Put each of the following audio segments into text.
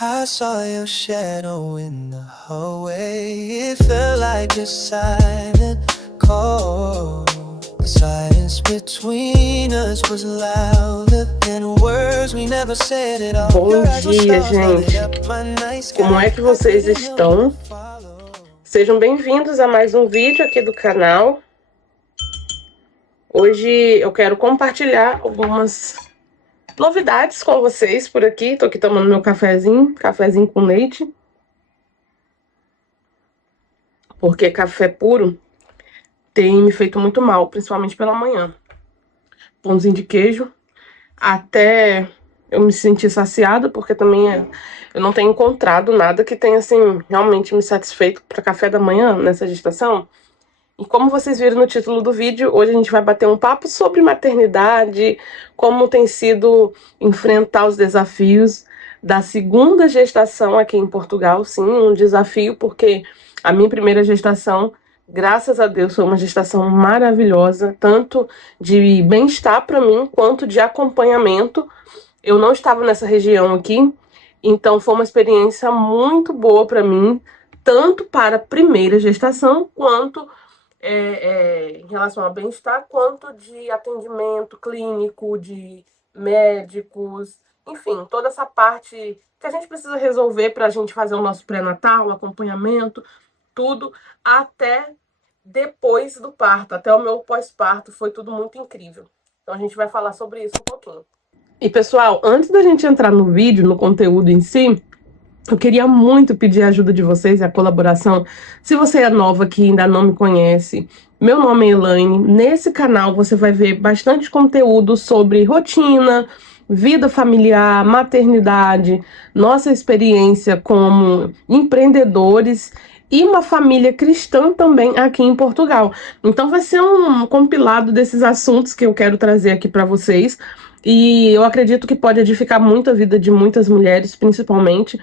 I saw your shadow in the hallway. It felt like a silent call. The silence between us was louder than words we never said it all. Bom dia, gente. Como é que vocês estão? Sejam bem-vindos a mais um vídeo aqui do canal. Hoje eu quero compartilhar algumas novidades com vocês por aqui. Tô aqui tomando meu cafezinho com leite. Porque café puro tem me feito muito mal, principalmente pela manhã. Pãozinho de queijo, até eu me sentir saciada, porque também eu não tenho encontrado nada que tenha, assim, realmente me satisfeito para café da manhã nessa gestação. E como vocês viram no título do vídeo, hoje a gente vai bater um papo sobre maternidade, como tem sido enfrentar os desafios da segunda gestação aqui em Portugal. Sim, um desafio, porque a minha primeira gestação, graças a Deus, foi uma gestação maravilhosa, tanto de bem-estar para mim, quanto de acompanhamento. Eu não estava nessa região aqui, então foi uma experiência muito boa para mim, tanto para a primeira gestação, quanto em relação ao bem-estar, quanto de atendimento clínico, de médicos, enfim, toda essa parte que a gente precisa resolver para a gente fazer o nosso pré-natal, acompanhamento, tudo, até depois do parto, até o meu pós-parto, foi tudo muito incrível. Então a gente vai falar sobre isso um pouquinho. E pessoal, antes da gente entrar no vídeo, no conteúdo em si, eu queria muito pedir a ajuda de vocês e a colaboração. Se você é nova aqui e ainda não me conhece, meu nome é Elaine. Nesse canal você vai ver bastante conteúdo sobre rotina, vida familiar, maternidade, nossa experiência como empreendedores e uma família cristã também aqui em Portugal. Então vai ser um compilado desses assuntos que eu quero trazer aqui para vocês. E eu acredito que pode edificar muito a vida de muitas mulheres, principalmente.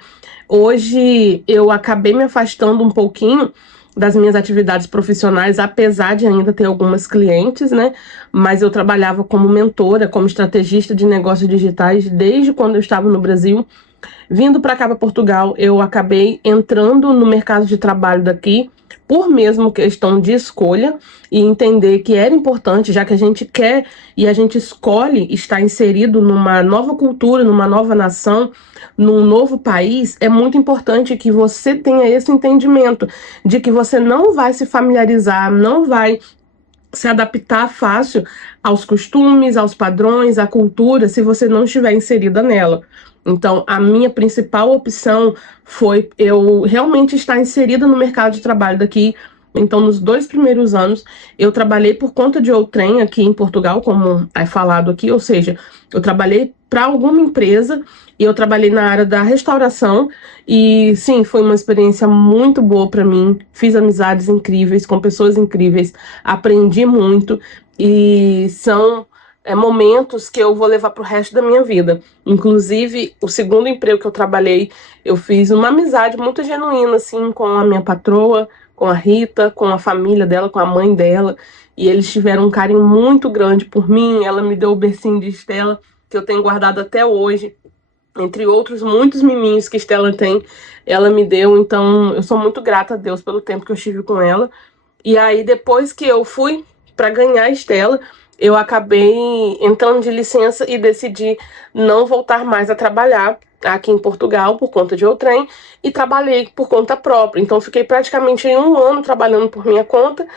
Hoje eu acabei me afastando um pouquinho das minhas atividades profissionais, apesar de ainda ter algumas clientes, né? Mas eu trabalhava como mentora, como estrategista de negócios digitais desde quando eu estava no Brasil. Vindo para cá, para Portugal, eu acabei entrando no mercado de trabalho daqui por mesmo questão de escolha e entender que era importante, já que a gente quer e a gente escolhe estar inserido numa nova cultura, numa nova nação, num novo país, é muito importante que você tenha esse entendimento de que você não vai se familiarizar, não vai se adaptar fácil aos costumes, aos padrões, à cultura, se você não estiver inserida nela. Então, a minha principal opção foi eu realmente estar inserida no mercado de trabalho daqui. Então, nos 2 primeiros anos, eu trabalhei por conta de outrem aqui em Portugal, como é falado aqui, ou seja, eu trabalhei para alguma empresa e eu trabalhei na área da restauração e sim, foi uma experiência muito boa para mim. Fiz amizades incríveis com pessoas incríveis, aprendi muito e são momentos que eu vou levar para o resto da minha vida. Inclusive, o segundo emprego que eu trabalhei, eu fiz uma amizade muito genuína assim com a minha patroa, com a Rita, com a família dela, com a mãe dela, e eles tiveram um carinho muito grande por mim. Ela me deu o bercinho de Estela, que eu tenho guardado até hoje, entre outros muitos miminhos que Estela tem, ela me deu. Então eu sou muito grata a Deus pelo tempo que eu estive com ela. E aí depois que eu fui para ganhar a Estela, eu acabei entrando de licença e decidi não voltar mais a trabalhar aqui em Portugal por conta de outrem e trabalhei por conta própria. Então fiquei praticamente em 1 ano trabalhando por minha conta.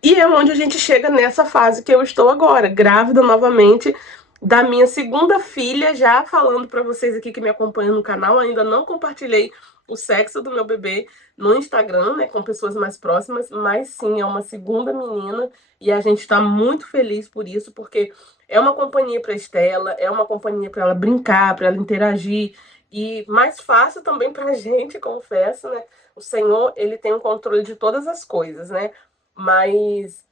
E é onde a gente chega nessa fase que eu estou agora, grávida novamente da minha segunda filha, já falando para vocês aqui que me acompanham no canal. Ainda não compartilhei o sexo do meu bebê no Instagram, né, com pessoas mais próximas, mas sim, é uma segunda menina e a gente está muito feliz por isso, porque é uma companhia para Estela, é uma companhia para ela brincar, para ela interagir e mais fácil também para a gente, confesso, né? O Senhor, ele tem o controle de todas as coisas, né? Mas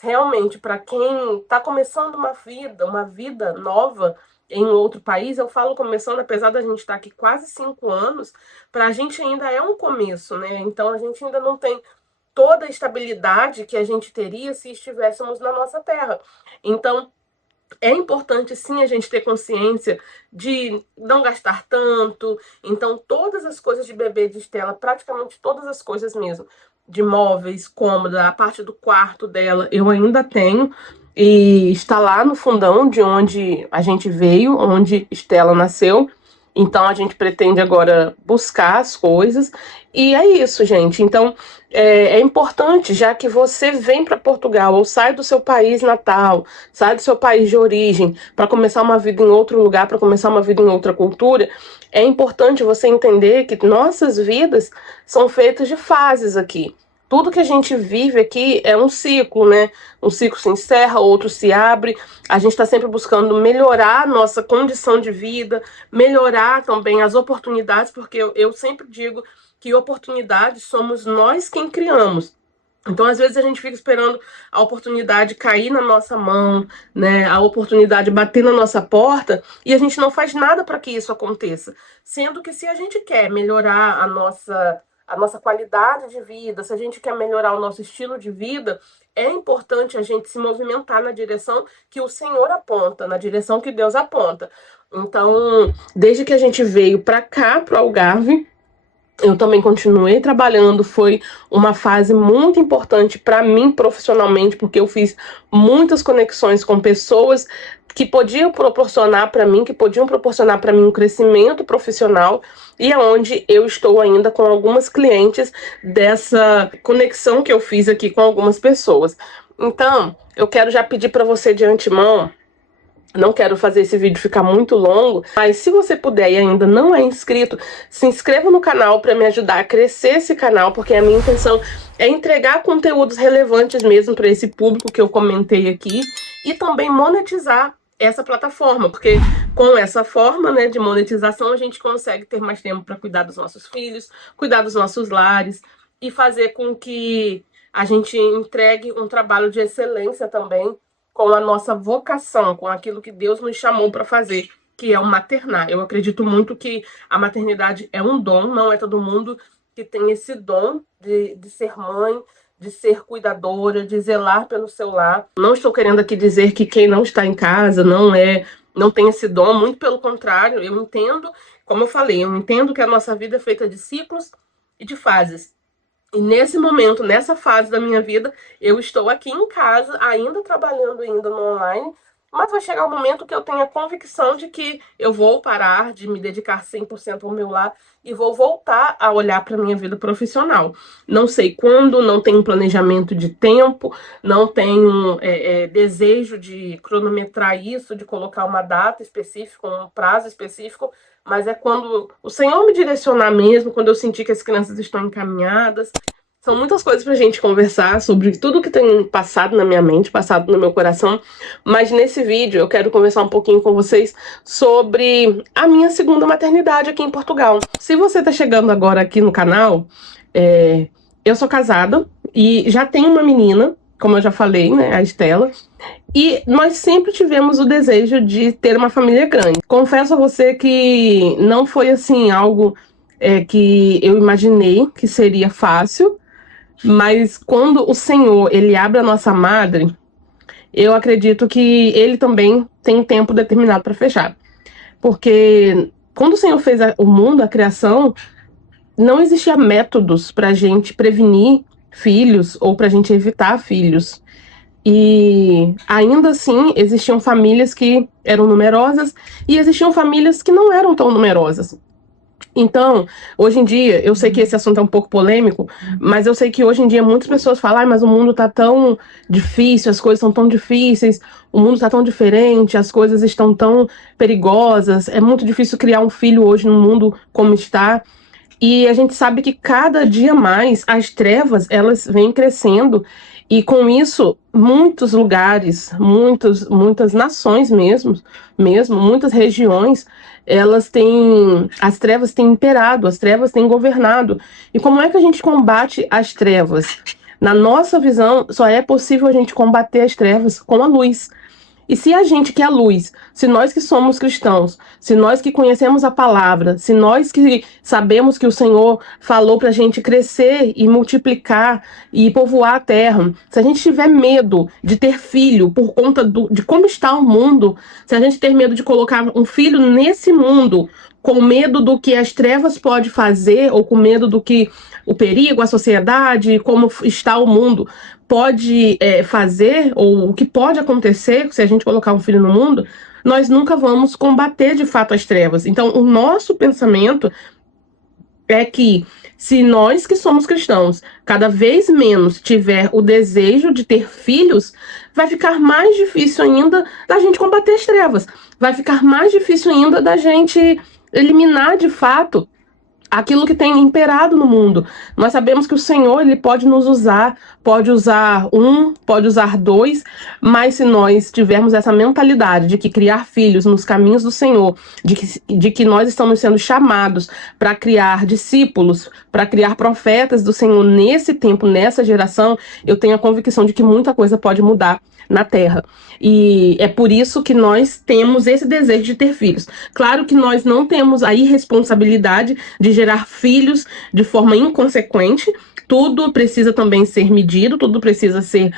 realmente, para quem está começando uma vida nova em outro país, eu falo começando, apesar da gente estar aqui quase 5 anos, para a gente ainda é um começo, né? Então a gente ainda não tem toda a estabilidade que a gente teria se estivéssemos na nossa terra. Então, É importante, sim, a gente ter consciência de não gastar tanto. Então, todas as coisas de bebê de Estela, praticamente todas as coisas mesmo, de móveis, cômoda, a parte do quarto dela, eu ainda tenho. E está lá no fundão de onde a gente veio, onde Estela nasceu. Então, a gente pretende agora buscar as coisas. E é isso, gente. Então, é importante, já que você vem para Portugal ou sai do seu país natal, sai do seu país de origem, para começar uma vida em outro lugar, para começar uma vida em outra cultura, é importante você entender que nossas vidas são feitas de fases aqui. Tudo que a gente vive aqui é um ciclo, né? Um ciclo se encerra, outro se abre. A gente está sempre buscando melhorar a nossa condição de vida, melhorar também as oportunidades, porque eu sempre digo que oportunidades somos nós quem criamos. Então, às vezes, a gente fica esperando a oportunidade cair na nossa mão, né? A oportunidade bater na nossa porta e a gente não faz nada para que isso aconteça. Sendo que se a gente quer melhorar a nossa qualidade de vida, se a gente quer melhorar o nosso estilo de vida, é importante a gente se movimentar na direção que o Senhor aponta, na direção que Deus aponta. Então, desde que a gente veio para cá, para o Algarve, eu também continuei trabalhando, foi uma fase muito importante para mim profissionalmente, porque eu fiz muitas conexões com pessoas que podiam proporcionar para mim, um crescimento profissional, e é onde eu estou ainda com algumas clientes dessa conexão que eu fiz aqui com algumas pessoas. Então, eu quero já pedir para você de antemão. Não quero fazer esse vídeo ficar muito longo, mas se você puder e ainda não é inscrito, se inscreva no canal para me ajudar a crescer esse canal, porque a minha intenção é entregar conteúdos relevantes mesmo para esse público que eu comentei aqui e também monetizar essa plataforma, porque com essa forma, né, de monetização a gente consegue ter mais tempo para cuidar dos nossos filhos, cuidar dos nossos lares e fazer com que a gente entregue um trabalho de excelência também com a nossa vocação, com aquilo que Deus nos chamou para fazer, que é o maternar. Eu acredito muito que a maternidade é um dom, não é todo mundo que tem esse dom de ser mãe, de ser cuidadora, de zelar pelo seu lar. Não estou querendo aqui dizer que quem não está em casa não tem esse dom, muito pelo contrário, eu entendo, como eu falei, eu entendo que a nossa vida é feita de ciclos e de fases. E nesse momento, nessa fase da minha vida, eu estou aqui em casa, ainda trabalhando ainda no online, mas vai chegar um momento que eu tenho a convicção de que eu vou parar de me dedicar 100% ao meu lar e vou voltar a olhar para a minha vida profissional. Não sei quando, não tenho planejamento de tempo, não tenho desejo de cronometrar isso, de colocar uma data específica, um prazo específico, mas é quando o Senhor me direcionar mesmo, quando eu sentir que as crianças estão encaminhadas. São muitas coisas pra gente conversar sobre tudo que tem passado na minha mente, passado no meu coração, mas nesse vídeo eu quero conversar um pouquinho com vocês sobre a minha segunda maternidade aqui em Portugal. Se você tá chegando agora aqui no canal, eu sou casada e já tenho uma menina, como eu já falei, né, a Estela. E nós sempre tivemos o desejo de ter uma família grande. Confesso a você que não foi assim algo que eu imaginei que seria fácil, mas quando o Senhor ele abre a nossa madre, eu acredito que ele também tem um tempo determinado para fechar. Porque quando o Senhor fez o mundo, a criação, não existia métodos para a gente prevenir filhos ou para a gente evitar filhos. E ainda assim existiam famílias que eram numerosas e existiam famílias que não eram tão numerosas. Então, hoje em dia, eu sei que esse assunto é um pouco polêmico, mas eu sei que hoje em dia muitas pessoas falam, mas o mundo tá tão difícil, as coisas são tão difíceis, o mundo tá tão diferente, as coisas estão tão perigosas, é muito difícil criar um filho hoje no mundo como está. E a gente sabe que cada dia mais as trevas, elas vêm crescendo e com isso muitos lugares, muitas nações mesmo, muitas regiões, as trevas têm imperado, as trevas têm governado. E como é que a gente combate as trevas? Na nossa visão, só é possível a gente combater as trevas com a luz. E se a gente que é a luz, se nós que somos cristãos, se nós que conhecemos a palavra, se nós que sabemos que o Senhor falou para a gente crescer e multiplicar e povoar a terra, se a gente tiver medo de ter filho por conta de como está o mundo, se a gente ter medo de colocar um filho nesse mundo, com medo do que as trevas pode fazer, ou com medo do que o perigo, a sociedade, como está o mundo, pode fazer, ou o que pode acontecer se a gente colocar um filho no mundo, nós nunca vamos combater de fato as trevas. Então, o nosso pensamento é que se nós que somos cristãos cada vez menos tiver o desejo de ter filhos, vai ficar mais difícil ainda da gente combater as trevas. Vai ficar mais difícil ainda da gente eliminar de fato aquilo que tem imperado no mundo. Nós sabemos que o Senhor, ele pode nos usar, pode usar um, pode usar dois, mas se nós tivermos essa mentalidade de que criar filhos nos caminhos do Senhor, de que nós estamos sendo chamados para criar discípulos, para criar profetas do Senhor nesse tempo, nessa geração, eu tenho a convicção de que muita coisa pode mudar na Terra. E é por isso que nós temos esse desejo de ter filhos. Claro que nós não temos a irresponsabilidade de gerar filhos de forma inconsequente. Tudo precisa também ser medido, tudo precisa ser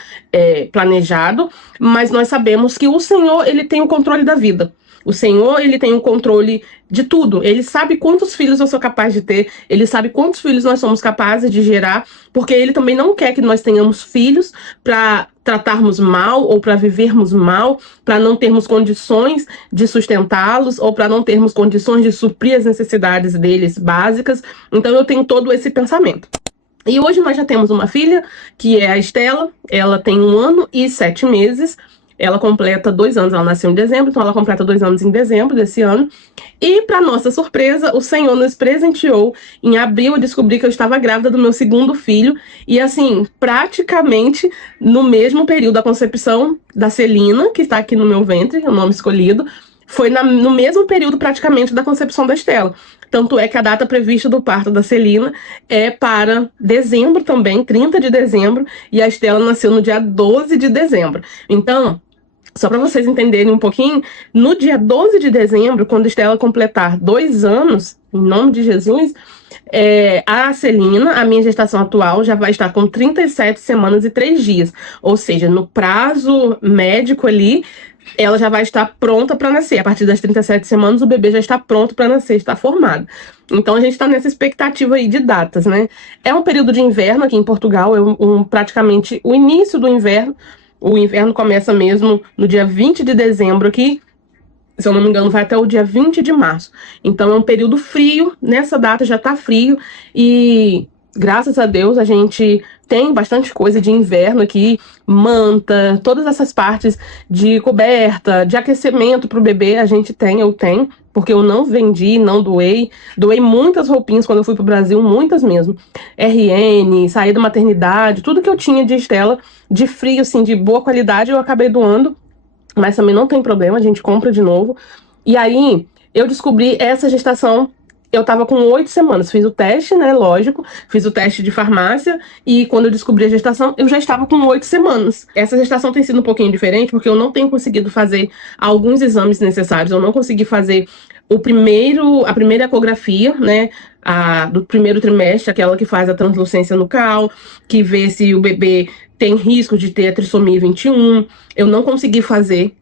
planejado, mas nós sabemos que o Senhor, ele tem o controle da vida. O Senhor, ele tem o controle de tudo. Ele sabe quantos filhos eu sou capaz de ter. Ele sabe quantos filhos nós somos capazes de gerar. Porque ele também não quer que nós tenhamos filhos para tratarmos mal ou para vivermos mal, para não termos condições de sustentá-los ou para não termos condições de suprir as necessidades deles básicas. Então eu tenho todo esse pensamento. E hoje nós já temos uma filha, que é a Estela. Ela tem 1 ano e 7 meses. Ela completa 2 anos, ela nasceu em dezembro, então ela completa 2 anos em dezembro desse ano. E, para nossa surpresa, o Senhor nos presenteou. Em abril, eu descobri que eu estava grávida do meu 2º filho. E, assim, praticamente no mesmo período da concepção da Celina, que está aqui no meu ventre, o nome escolhido, foi no mesmo período, praticamente, da concepção da Estela. Tanto é que a data prevista do parto da Celina é para dezembro também, 30 de dezembro, e a Estela nasceu no dia 12 de dezembro. Então, só para vocês entenderem um pouquinho, no dia 12 de dezembro, quando Estela completar 2 anos, em nome de Jesus, a Celina, a minha gestação atual, já vai estar com 37 semanas e 3 dias. Ou seja, no prazo médico ali, ela já vai estar pronta para nascer. A partir das 37 semanas, o bebê já está pronto para nascer, está formado. Então, a gente está nessa expectativa aí de datas, né? É um período de inverno aqui em Portugal, praticamente o início do inverno. O inverno começa mesmo no dia 20 de dezembro aqui, se eu não me engano, vai até o dia 20 de março. Então é um período frio, nessa data já tá frio, e graças a Deus a gente tem bastante coisa de inverno aqui, manta, todas essas partes de coberta, de aquecimento pro bebê, a gente tem, eu tenho, porque eu não vendi, não doei. Doei muitas roupinhas quando eu fui pro Brasil, muitas mesmo. RN, saí da maternidade, tudo que eu tinha de Estela, de frio, assim, de boa qualidade, eu acabei doando. Mas também não tem problema, a gente compra de novo. E aí, eu descobri essa gestação, eu tava com 8 semanas. Fiz o teste, né, lógico. Fiz o teste de farmácia. E quando eu descobri a gestação, eu já estava com 8 semanas. Essa gestação tem sido um pouquinho diferente, porque eu não tenho conseguido fazer alguns exames necessários. Eu não consegui fazer a primeira ecografia, né, do primeiro trimestre, aquela que faz a translucência nucal, que vê se o bebê tem risco de ter a trissomia 21. Eu não consegui fazer,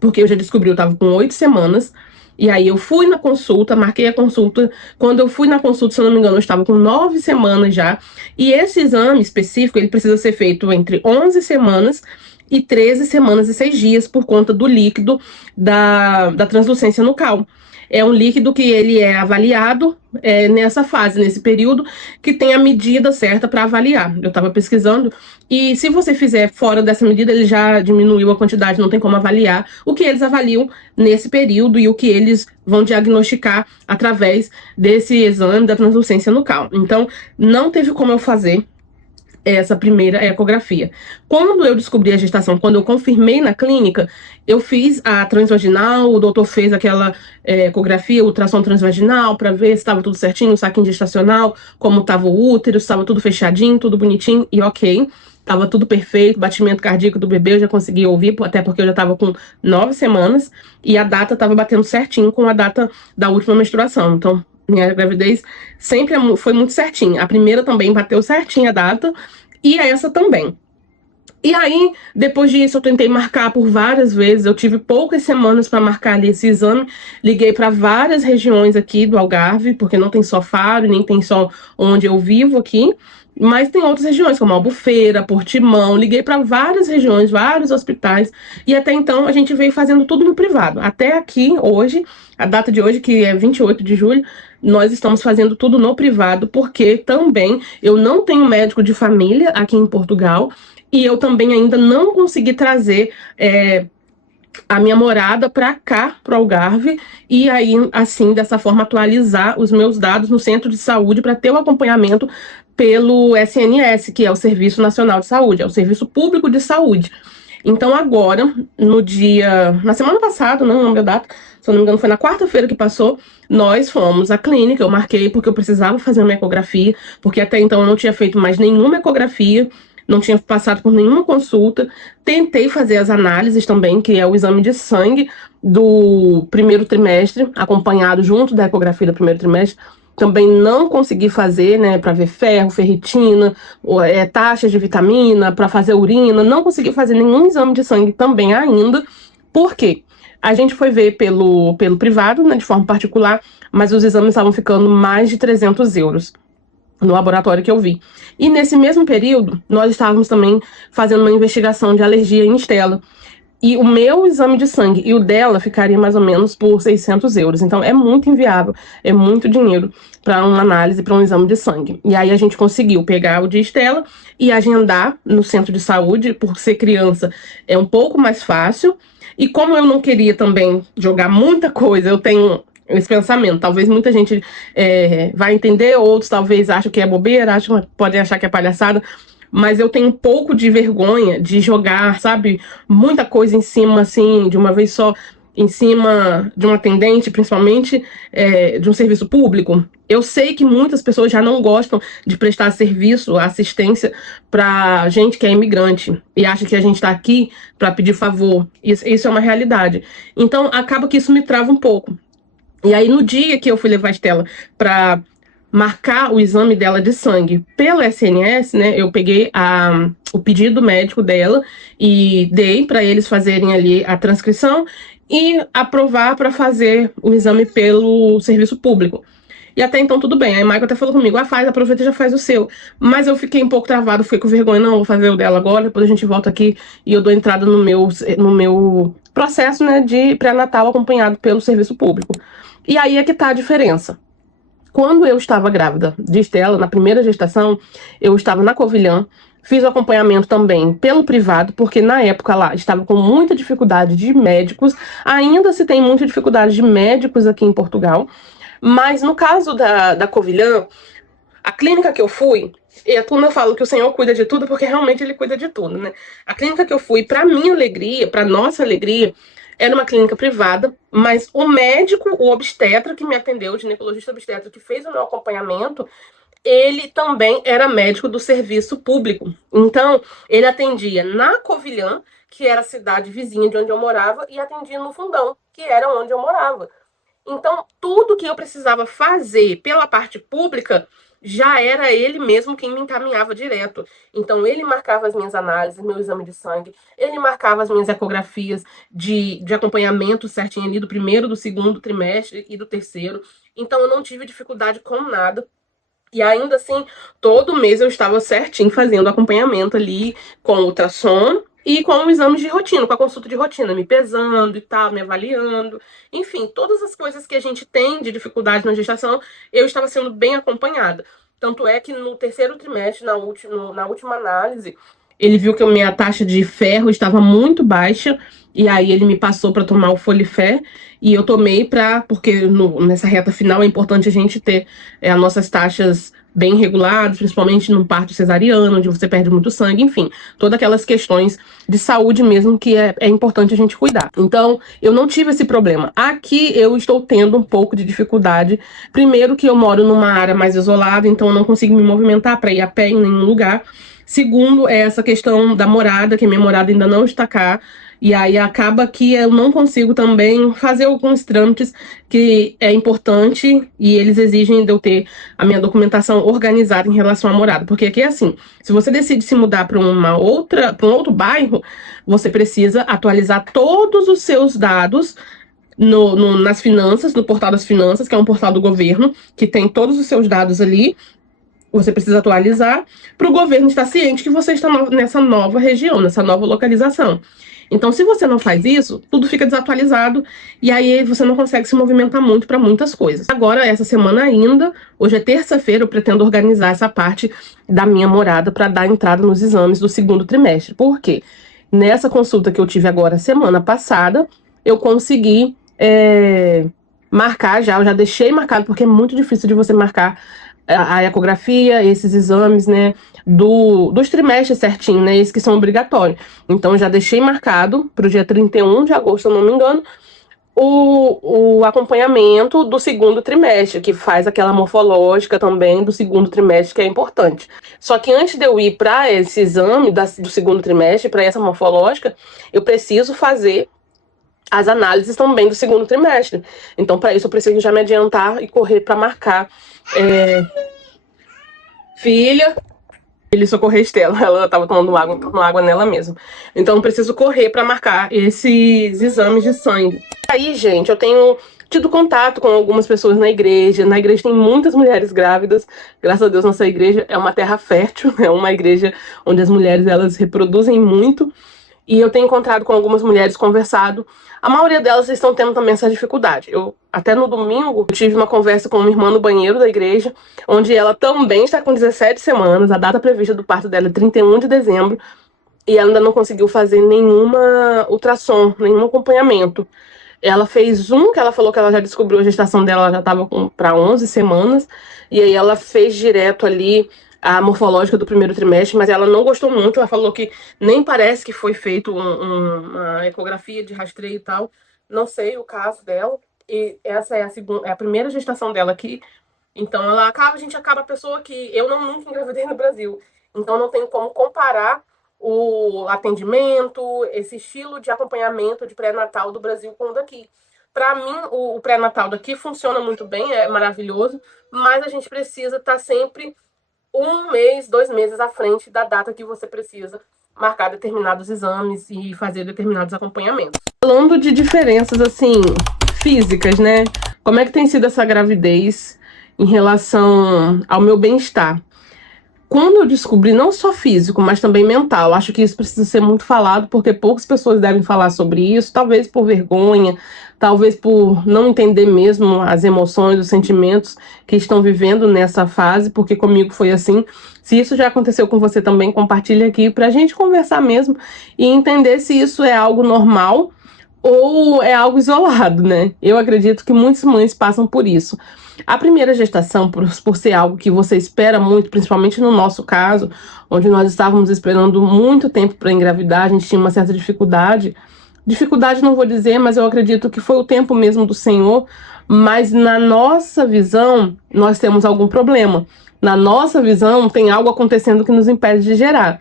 porque eu já descobri, eu tava com 8 semanas. E aí eu fui na consulta, marquei a consulta. Quando eu fui na consulta, se eu não me engano, eu estava com 9 semanas já. E esse exame específico, ele precisa ser feito entre 11 semanas e 13 semanas e 6 dias, por conta do líquido da translucência nucal. É um líquido que ele é avaliado nessa fase, nesse período, que tem a medida certa para avaliar. Eu estava pesquisando, e se você fizer fora dessa medida, ele já diminuiu a quantidade, não tem como avaliar o que eles avaliam nesse período e o que eles vão diagnosticar através desse exame da translucência nucal. Então, não teve como eu fazer essa primeira ecografia. Quando eu descobri a gestação, quando eu confirmei na clínica, eu fiz a transvaginal, o doutor fez aquela ecografia, ultrassom transvaginal, para ver se estava tudo certinho, o saquinho gestacional, como estava o útero, se estava tudo fechadinho, tudo bonitinho, e ok. Tava tudo perfeito, batimento cardíaco do bebê eu já consegui ouvir, até porque eu já tava com 9 semanas, e a data tava batendo certinho com a data da última menstruação. Então, minha gravidez sempre foi muito certinha. A primeira também bateu certinho a data, e essa também. E aí, depois disso, eu tentei marcar por várias vezes. Eu tive poucas semanas para marcar ali esse exame. Liguei para várias regiões aqui do Algarve, porque não tem só Faro, nem tem só onde eu vivo aqui. Mas tem outras regiões, como Albufeira, Portimão. Liguei para várias regiões, vários hospitais. E até então a gente veio fazendo tudo no privado. Até aqui, hoje, a data de hoje, que é 28 de julho, nós estamos fazendo tudo no privado, porque também eu não tenho médico de família aqui em Portugal. E eu também ainda não consegui trazer a minha morada para cá, para o Algarve, e aí, assim, dessa forma, atualizar os meus dados no centro de saúde para ter o acompanhamento pelo SNS, que é o Serviço Nacional de Saúde, é o Serviço Público de Saúde. Então, agora, na semana passada, não lembro a data, se eu não me engano, foi na quarta-feira que passou, nós fomos à clínica, eu marquei porque eu precisava fazer uma ecografia, porque até então eu não tinha feito mais nenhuma ecografia, não tinha passado por nenhuma consulta. Tentei fazer as análises também, que é o exame de sangue do primeiro trimestre, acompanhado junto da ecografia do primeiro trimestre. Também não consegui fazer, né, para ver ferro, ferritina, taxas de vitamina, para fazer urina. Não consegui fazer nenhum exame de sangue também ainda. Por quê? A gente foi ver pelo privado, né, de forma particular, mas os exames estavam ficando mais de 300 euros no laboratório que eu vi. E nesse mesmo período, nós estávamos também fazendo uma investigação de alergia em Estela. E o meu exame de sangue e o dela ficaria mais ou menos por 600 euros. Então é muito inviável, é muito dinheiro para uma análise, para um exame de sangue. E aí a gente conseguiu pegar o de Estela e agendar no centro de saúde, por ser criança é um pouco mais fácil. E como eu não queria também jogar muita coisa, eu tenho esse pensamento. Talvez muita gente vai entender, outros talvez acham que é bobeira, podem achar que é palhaçada, mas eu tenho um pouco de vergonha de jogar, sabe, muita coisa em cima, assim, de uma vez só, em cima de um atendente, principalmente de um serviço público. Eu sei que muitas pessoas já não gostam de prestar serviço, assistência para gente que é imigrante e acha que a gente está aqui para pedir favor. Isso é uma realidade. Então, acaba que isso me trava um pouco. E aí, no dia que eu fui levar a Estela para marcar o exame dela de sangue pelo SNS, né, eu peguei o pedido médico dela e dei para eles fazerem ali a transcrição e aprovar para fazer o exame pelo serviço público. E até então tudo bem. Aí o Michael até falou comigo, faz, aproveita e já faz o seu. Mas eu fiquei um pouco travado, fiquei com vergonha, não, vou fazer o dela agora, depois a gente volta aqui e eu dou entrada no meu processo, né, de pré-natal acompanhado pelo serviço público. E aí é que tá a diferença. Quando eu estava grávida de Estela, na primeira gestação, eu estava na Covilhã, fiz o acompanhamento também pelo privado, porque na época lá estava com muita dificuldade de médicos, ainda se tem muita dificuldade de médicos aqui em Portugal, mas no caso da Covilhã, a clínica que eu fui, e quando eu falo que o Senhor cuida de tudo, porque realmente Ele cuida de tudo, né? A clínica que eu fui, para minha alegria, para nossa alegria, era uma clínica privada, mas o médico, o obstetra que me atendeu, o ginecologista obstetra que fez o meu acompanhamento, ele também era médico do serviço público. Então, ele atendia na Covilhã, que era a cidade vizinha de onde eu morava, e atendia no Fundão, que era onde eu morava. Então, tudo que eu precisava fazer pela parte pública, já era ele mesmo quem me encaminhava direto. Então, ele marcava as minhas análises, meu exame de sangue, ele marcava as minhas ecografias de acompanhamento certinho ali do primeiro, do segundo trimestre e do terceiro. Então, eu não tive dificuldade com nada. E ainda assim, todo mês eu estava certinho fazendo acompanhamento ali com ultrassom e com exames de rotina, com a consulta de rotina, me pesando e tal, me avaliando. Enfim, todas as coisas que a gente tem de dificuldade na gestação, eu estava sendo bem acompanhada. Tanto é que no terceiro trimestre, na última análise, ele viu que a minha taxa de ferro estava muito baixa E aí ele me passou para tomar o Folifé e eu tomei porque nessa reta final é importante a gente ter as nossas taxas bem reguladas, principalmente no parto cesariano, onde você perde muito sangue, enfim, todas aquelas questões de saúde mesmo que é importante a gente cuidar. Então, eu não tive esse problema. Aqui eu estou tendo um pouco de dificuldade. Primeiro que eu moro numa área mais isolada, então eu não consigo me movimentar para ir a pé em nenhum lugar. Segundo, é essa questão da morada, que minha morada ainda não está cá. E aí acaba que eu não consigo também fazer alguns trâmites que é importante e eles exigem de eu ter a minha documentação organizada em relação à morada. Porque aqui é assim, se você decide se mudar para um outro bairro, você precisa atualizar todos os seus dados nas finanças, no portal das finanças, que é um portal do governo, que tem todos os seus dados ali. Você precisa atualizar para o governo estar ciente que você está nessa nova região, nessa nova localização. Então, se você não faz isso, tudo fica desatualizado e aí você não consegue se movimentar muito para muitas coisas. Agora, essa semana ainda, hoje é terça-feira, eu pretendo organizar essa parte da minha morada para dar entrada nos exames do segundo trimestre. Por quê? Nessa consulta que eu tive agora semana passada, eu consegui marcar já, eu já deixei marcado, porque é muito difícil de você marcar a ecografia, esses exames, né, dos trimestres certinho, né, esses que são obrigatórios. Então, eu já deixei marcado para o dia 31 de agosto, se eu não me engano, o acompanhamento do segundo trimestre, que faz aquela morfológica também do segundo trimestre, que é importante. Só que antes de eu ir para esse exame do segundo trimestre, para essa morfológica, eu preciso fazer as análises também do segundo trimestre. Então, para isso, eu preciso já me adiantar e correr para marcar. Filha, ele socorreu a Estela, ela tava tomando água nela mesmo. Então, eu preciso correr para marcar esses exames de sangue. Aí, gente, eu tenho tido contato com algumas pessoas na igreja. Na igreja tem muitas mulheres grávidas. Graças a Deus, nossa igreja é uma terra fértil, é uma igreja onde as mulheres elas reproduzem muito. E eu tenho encontrado com algumas mulheres, conversado. A maioria delas estão tendo também essa dificuldade. Até no domingo, eu tive uma conversa com uma irmã no banheiro da igreja, onde ela também está com 17 semanas. A data prevista do parto dela é 31 de dezembro. E ela ainda não conseguiu fazer nenhuma ultrassom, nenhum acompanhamento. Ela fez que ela falou que ela já descobriu a gestação dela, ela já estava para 11 semanas. E aí ela fez direto ali a morfológica do primeiro trimestre, mas ela não gostou muito. Ela falou que nem parece que foi feito uma ecografia de rastreio e tal. Não sei o caso dela. E essa é a primeira gestação dela aqui. Então a gente acaba a pessoa que eu nunca engravidei no Brasil. Então não tenho como comparar o atendimento, esse estilo de acompanhamento de pré-natal do Brasil com o daqui. Para mim, o pré-natal daqui funciona muito bem, é maravilhoso, mas a gente precisa estar sempre 1 mês, 2 meses à frente da data que você precisa marcar determinados exames e fazer determinados acompanhamentos. Falando de diferenças, assim, físicas, né? Como é que tem sido essa gravidez em relação ao meu bem-estar? Quando eu descobri, não só físico, mas também mental, acho que isso precisa ser muito falado, porque poucas pessoas devem falar sobre isso, talvez por vergonha, talvez por não entender mesmo as emoções, os sentimentos que estão vivendo nessa fase, porque comigo foi assim. Se isso já aconteceu com você também, compartilha aqui pra gente conversar mesmo e entender se isso é algo normal ou é algo isolado, né? Eu acredito que muitas mães passam por isso. A primeira gestação, por ser algo que você espera muito, principalmente no nosso caso, onde nós estávamos esperando muito tempo para engravidar, a gente tinha uma certa dificuldade. Dificuldade não vou dizer, mas eu acredito que foi o tempo mesmo do Senhor. Mas na nossa visão, nós temos algum problema. Na nossa visão, tem algo acontecendo que nos impede de gerar.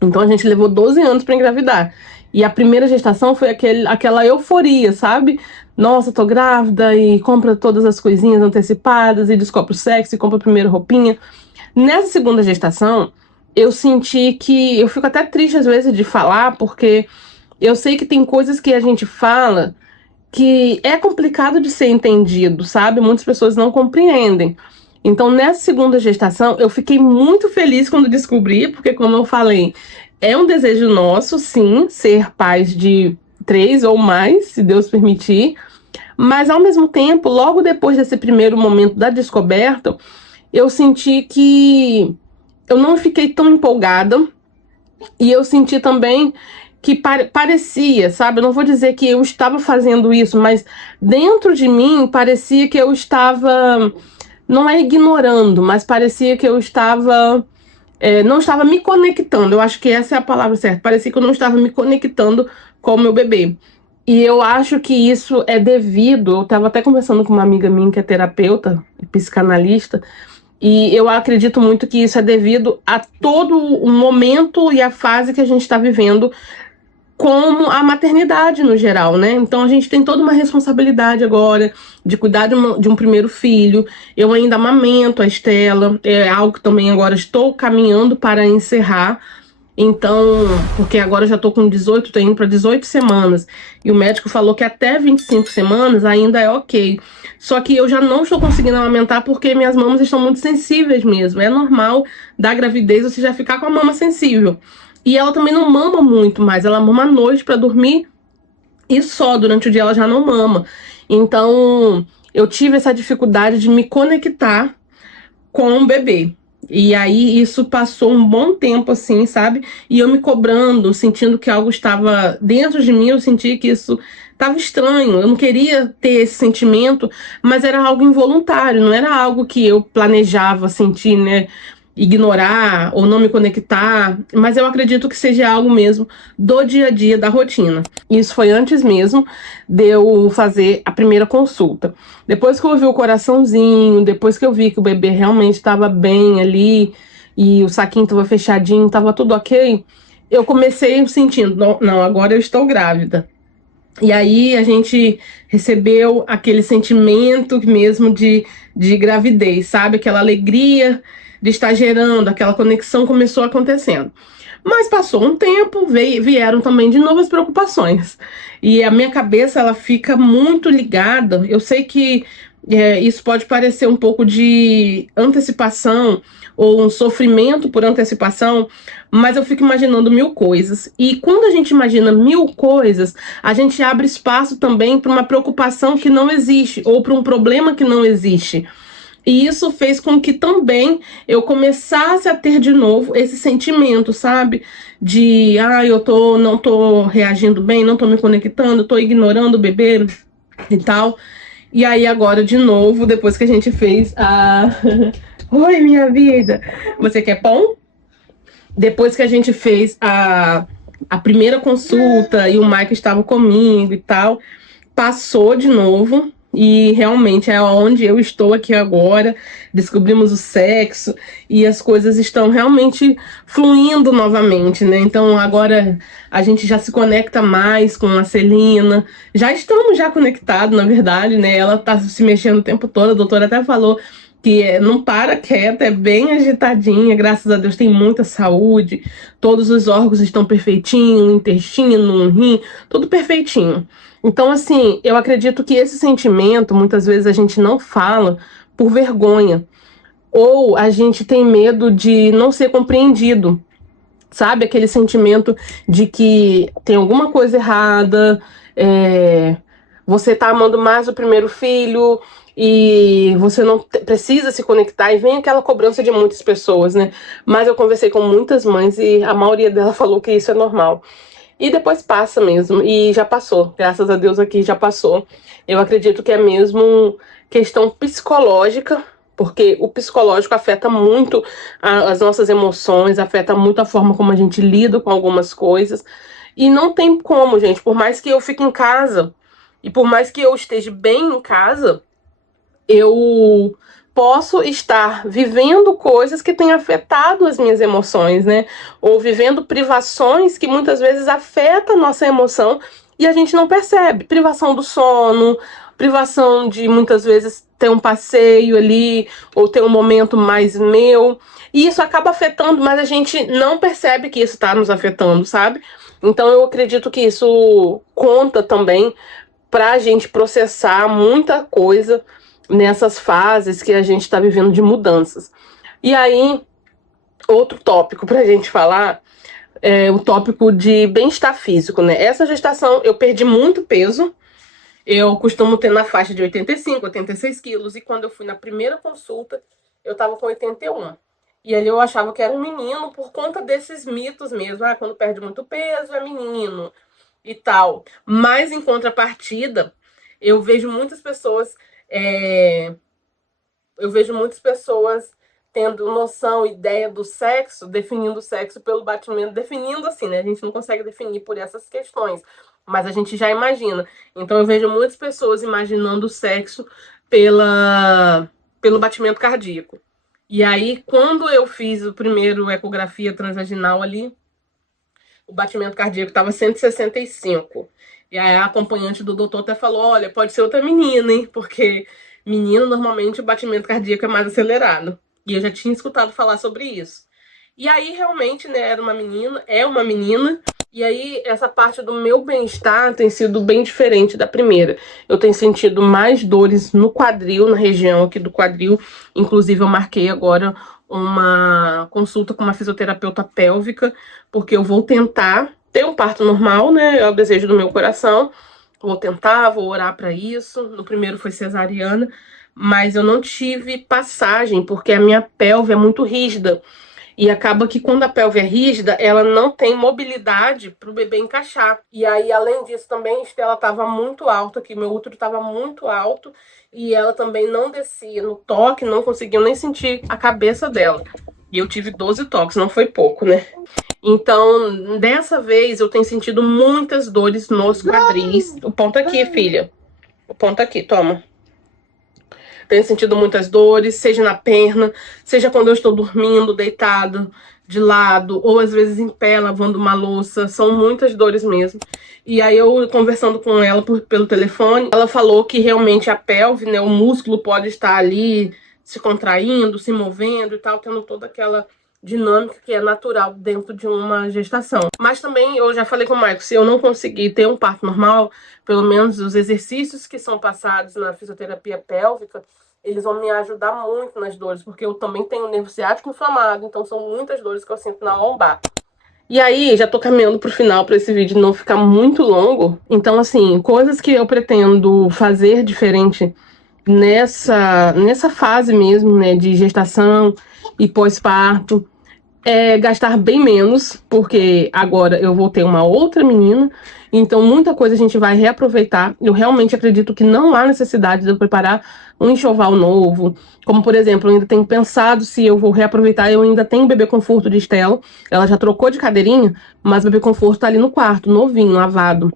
Então a gente levou 12 anos para engravidar. E a primeira gestação foi aquela euforia, sabe? Nossa, tô grávida e compra todas as coisinhas antecipadas e descobre o sexo e compra a primeira roupinha. Nessa segunda gestação, eu senti que eu fico até triste às vezes de falar, porque eu sei que tem coisas que a gente fala que é complicado de ser entendido, sabe? Muitas pessoas não compreendem. Então, nessa segunda gestação, eu fiquei muito feliz quando descobri, porque, como eu falei, é um desejo nosso, sim, ser pais de 3 ou mais, se Deus permitir. Mas, ao mesmo tempo, logo depois desse primeiro momento da descoberta, eu senti que eu não fiquei tão empolgada. E eu senti também que parecia, sabe? Eu não vou dizer que eu estava fazendo isso, mas dentro de mim parecia que eu estava, não é ignorando, mas parecia que eu estava, não estava me conectando. Eu acho que essa é a palavra certa. Parecia que eu não estava me conectando com o meu bebê. E eu acho que isso é devido. Eu estava até conversando com uma amiga minha que é terapeuta, psicanalista, e eu acredito muito que isso é devido a todo o momento e a fase que a gente está vivendo, como a maternidade no geral, né? Então a gente tem toda uma responsabilidade agora de cuidar de um primeiro filho. Eu ainda amamento a Estela, é algo que também agora estou caminhando para encerrar. Então, porque agora eu já tô com 18, tô indo para 18 semanas. E o médico falou que até 25 semanas ainda é ok. Só que eu já não estou conseguindo amamentar porque minhas mamas estão muito sensíveis mesmo. É normal da gravidez você já ficar com a mama sensível. E ela também não mama muito mais. Ela mama à noite para dormir e só. Durante o dia ela já não mama. Então, eu tive essa dificuldade de me conectar com o bebê. E aí isso passou um bom tempo assim, sabe? E eu me cobrando, sentindo que algo estava dentro de mim, eu senti que isso estava estranho. Eu não queria ter esse sentimento, mas era algo involuntário, não era algo que eu planejava sentir, né? Ignorar ou não me conectar, mas eu acredito que seja algo mesmo do dia a dia, da rotina. Isso foi antes mesmo de eu fazer a primeira consulta. Depois que eu vi o coraçãozinho, depois que eu vi que o bebê realmente estava bem ali e o saquinho estava fechadinho, estava tudo ok, eu comecei sentindo, não, não, agora eu estou grávida. E aí a gente recebeu aquele sentimento mesmo de gravidez, sabe? Aquela alegria de estar gerando, aquela conexão começou acontecendo. Mas passou um tempo, vieram também de novo as preocupações. E a minha cabeça, ela fica muito ligada. Eu sei que isso pode parecer um pouco de antecipação ou um sofrimento por antecipação, mas eu fico imaginando mil coisas. E quando a gente imagina mil coisas, a gente abre espaço também para uma preocupação que não existe ou para um problema que não existe. E isso fez com que também eu começasse a ter de novo esse sentimento, sabe? De, não tô reagindo bem, não tô me conectando, tô ignorando o bebê e tal. E aí agora de novo, depois que a gente fez a Oi, minha vida. Você quer pão? Depois que a gente fez a primeira consulta e o Mike estava comigo e tal, passou de novo e realmente é onde eu estou aqui agora. Descobrimos o sexo e as coisas estão realmente fluindo novamente, né? Então agora a gente já se conecta mais com a Celina. Já estamos já conectados, na verdade, né? Ela tá se mexendo o tempo todo. A doutora até falou que não para quieta, é bem agitadinha, graças a Deus tem muita saúde, todos os órgãos estão perfeitinho, o intestino, o rim, tudo perfeitinho. Então, assim, eu acredito que esse sentimento, muitas vezes a gente não fala por vergonha, ou a gente tem medo de não ser compreendido, sabe? Aquele sentimento de que tem alguma coisa errada, você tá amando mais o primeiro filho e você não precisa se conectar, e vem aquela cobrança de muitas pessoas, né? Mas eu conversei com muitas mães e a maioria delas falou que isso é normal. E depois passa mesmo, e já passou, graças a Deus aqui já passou. Eu acredito que é mesmo questão psicológica, porque o psicológico afeta muito as nossas emoções, afeta muito a forma como a gente lida com algumas coisas. E não tem como, gente, por mais que eu fique em casa, e por mais que eu esteja bem em casa, eu posso estar vivendo coisas que têm afetado as minhas emoções, né? Ou vivendo privações que muitas vezes afetam a nossa emoção e a gente não percebe. Privação do sono, privação de muitas vezes ter um passeio ali, ou ter um momento mais meu. E isso acaba afetando, mas a gente não percebe que isso está nos afetando, sabe? Então eu acredito que isso conta também para a gente processar muita coisa nessas fases que a gente está vivendo de mudanças. E aí, outro tópico para a gente falar é o tópico de bem-estar físico, né? Essa gestação eu perdi muito peso. Eu costumo ter na faixa de 85, 86 quilos. E quando eu fui na primeira consulta, eu tava com 81. E ali eu achava que era um menino por conta desses mitos mesmo. Ah, quando perde muito peso é menino e tal. Mas em contrapartida, eu vejo muitas pessoas. Eu vejo muitas pessoas tendo noção, ideia do sexo, definindo o sexo pelo batimento, definindo assim, né? A gente não consegue definir por essas questões, mas a gente já imagina. Então eu vejo muitas pessoas imaginando o sexo pelo batimento cardíaco. E aí, quando eu fiz o primeiro ecografia transvaginal ali, o batimento cardíaco estava 165. E aí a acompanhante do doutor até falou, olha, pode ser outra menina, hein? Porque menino, normalmente, o batimento cardíaco é mais acelerado. E eu já tinha escutado falar sobre isso. E aí, realmente, né, era uma menina, é uma menina. E aí, essa parte do meu bem-estar tem sido bem diferente da primeira. Eu tenho sentido mais dores no quadril, na região aqui do quadril. Inclusive, eu marquei agora uma consulta com uma fisioterapeuta pélvica, porque eu vou tentar ter um parto normal, né? É o desejo do meu coração. Vou tentar, vou orar para isso. No primeiro foi cesariana, mas eu não tive passagem, porque a minha pelve é muito rígida. E acaba que quando a pelve é rígida, ela não tem mobilidade para o bebê encaixar. E aí, além disso, também a Estela estava muito alta, que meu útero estava muito alto, e ela também não descia no toque, não conseguiu nem sentir a cabeça dela. E eu tive 12 toques, não foi pouco, né? Então, dessa vez, eu tenho sentido muitas dores nos quadris. O ponto aqui, filha. O ponto aqui, toma. Tenho sentido muitas dores, seja na perna, seja quando eu estou dormindo, deitado, de lado, ou às vezes em pé, lavando uma louça. São muitas dores mesmo. E aí eu, conversando com ela pelo telefone, ela falou que realmente a pelve, né, o músculo pode estar ali se contraindo, se movendo e tal, tendo toda aquela dinâmica que é natural dentro de uma gestação. Mas também, eu já falei com o Maico, se eu não conseguir ter um parto normal, pelo menos os exercícios que são passados na fisioterapia pélvica, eles vão me ajudar muito nas dores, porque eu também tenho o nervo ciático inflamado, então são muitas dores que eu sinto na lombar. E aí, já tô caminhando pro final para esse vídeo não ficar muito longo. Então, assim, coisas que eu pretendo fazer diferente nessa fase mesmo, né, de gestação e pós-parto, é gastar bem menos, porque agora eu vou ter uma outra menina, então muita coisa a gente vai reaproveitar. Eu realmente acredito que não há necessidade de eu preparar um enxoval novo, como por exemplo, eu ainda tenho pensado se eu vou reaproveitar, eu ainda tenho o bebê conforto de Estela, ela já trocou de cadeirinha, mas o bebê conforto tá ali no quarto, novinho, lavado.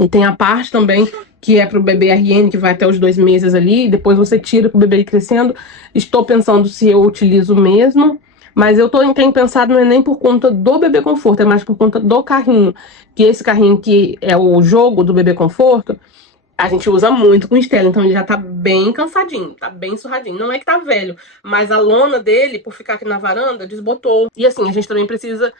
E tem a parte também que é pro bebê RN, que vai até os 2 meses ali, depois você tira pro bebê ir crescendo. Estou pensando se eu utilizo mesmo, mas eu tenho pensado, não é nem por conta do bebê conforto, é mais por conta do carrinho. Que esse carrinho que é o jogo do bebê conforto, a gente usa muito com Estela, então ele já tá bem cansadinho, tá bem surradinho. Não é que tá velho, mas a lona dele, por ficar aqui na varanda, desbotou. E assim, a gente também precisa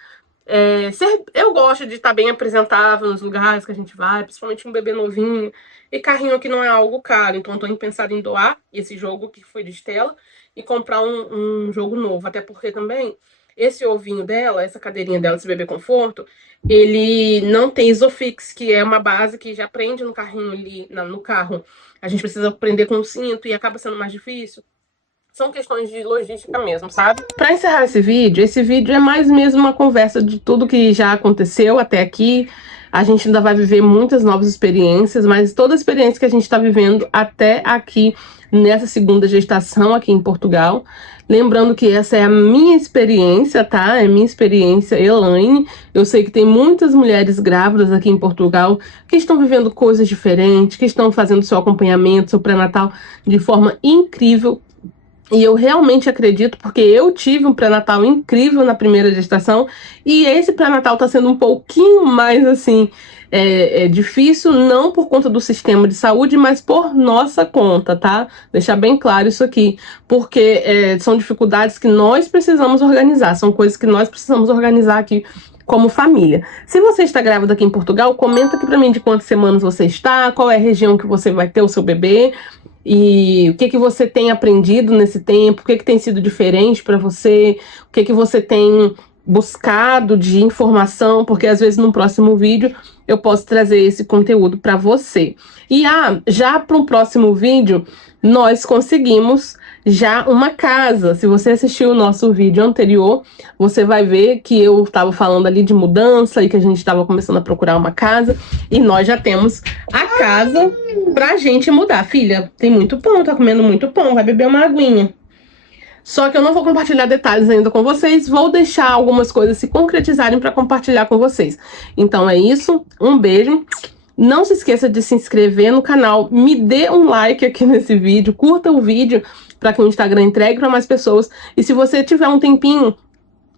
eu gosto de estar bem apresentável nos lugares que a gente vai, principalmente um bebê novinho. E carrinho aqui não é algo caro, então eu tô pensando em doar esse jogo que foi de Estela e comprar um jogo novo. Até porque também esse ovinho dela, essa cadeirinha dela, esse bebê conforto, ele não tem Isofix, que é uma base que já prende no carrinho ali, no carro. A gente precisa prender com o cinto e acaba sendo mais difícil. São questões de logística mesmo, sabe? Para encerrar esse vídeo é mais mesmo uma conversa de tudo que já aconteceu até aqui. A gente ainda vai viver muitas novas experiências, mas toda a experiência que a gente está vivendo até aqui, nessa segunda gestação aqui em Portugal. Lembrando que essa é a minha experiência, tá? É minha experiência, Elaine. Eu sei que tem muitas mulheres grávidas aqui em Portugal que estão vivendo coisas diferentes, que estão fazendo seu acompanhamento, seu pré-natal de forma incrível. E eu realmente acredito, porque eu tive um pré-natal incrível na primeira gestação, e esse pré-natal tá sendo um pouquinho mais, assim, difícil, não por conta do sistema de saúde, mas por nossa conta, tá? Deixar bem claro isso aqui, porque são dificuldades que nós precisamos organizar, são coisas que nós precisamos organizar aqui como família. Se você está grávida aqui em Portugal, comenta aqui pra mim de quantas semanas você está, qual é a região que você vai ter o seu bebê, e o que você tem aprendido nesse tempo, o que tem sido diferente para você, o que você tem buscado de informação, porque às vezes no próximo vídeo eu posso trazer esse conteúdo para você. E já para o próximo vídeo, nós conseguimos já uma casa. Se você assistiu o nosso vídeo anterior, você vai ver que eu estava falando ali de mudança e que a gente estava começando a procurar uma casa. E nós já temos a casa pra gente mudar. Filha, tem muito pão, tá comendo muito pão, vai beber uma aguinha. Só que eu não vou compartilhar detalhes ainda com vocês, vou deixar algumas coisas se concretizarem para compartilhar com vocês. Então é isso, um beijo. Não se esqueça de se inscrever no canal, me dê um like aqui nesse vídeo, curta o vídeo para que o Instagram entregue para mais pessoas. E se você tiver um tempinho,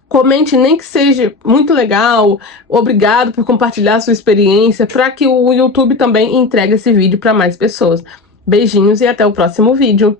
comente, nem que seja muito legal, obrigado por compartilhar a sua experiência, para que o YouTube também entregue esse vídeo para mais pessoas. Beijinhos e até o próximo vídeo.